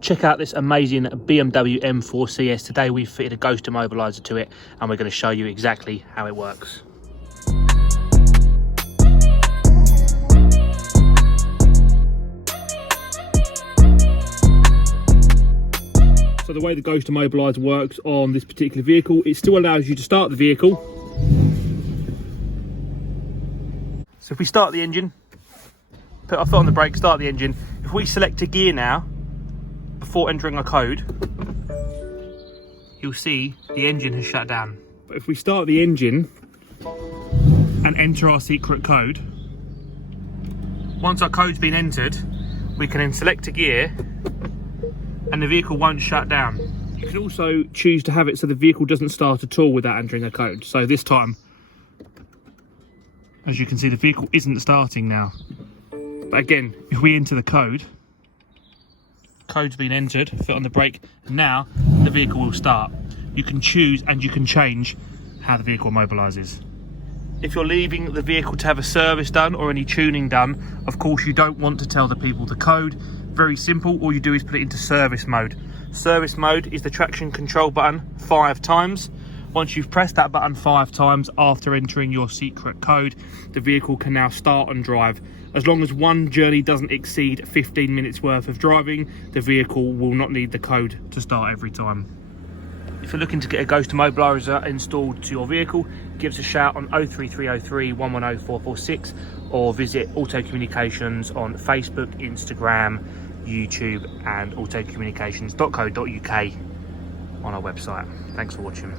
Check out this amazing BMW M4 CS. Today we've fitted a Ghost immobiliser to it and we're going to show you exactly how it works. So the way the Ghost immobiliser works on this particular vehicle, it still allows you to start the vehicle. So if we start the engine, put our foot on the brake, start the engine. If we select a gear now, before entering a code, you'll see the engine has shut down. But if we start the engine and enter our secret code, once our code's been entered, we can then select a gear and the vehicle won't shut down. You can also choose to have it so the vehicle doesn't start at all without entering a code. So this time, as you can see, the vehicle isn't starting now. But again, if we enter the code, code's been entered, foot on the brake, and now the vehicle will start. You can choose and you can change how the vehicle immobilises. If you're leaving the vehicle to have a service done or any tuning done, of course you don't want to tell the people the code. Very simple, all you do is put it into service mode. Service mode is the traction control button 5 times. Once you've pressed that button 5 times after entering your secret code, the vehicle can now start and drive. As long as one journey doesn't exceed 15 minutes worth of driving, the vehicle will not need the code to start every time. If you're looking to get a Ghost immobiliser installed to your vehicle, give us a shout on 03303 110 446 or visit Auto Communications on Facebook, Instagram, YouTube and autocommunications.co.uk on our website. Thanks for watching.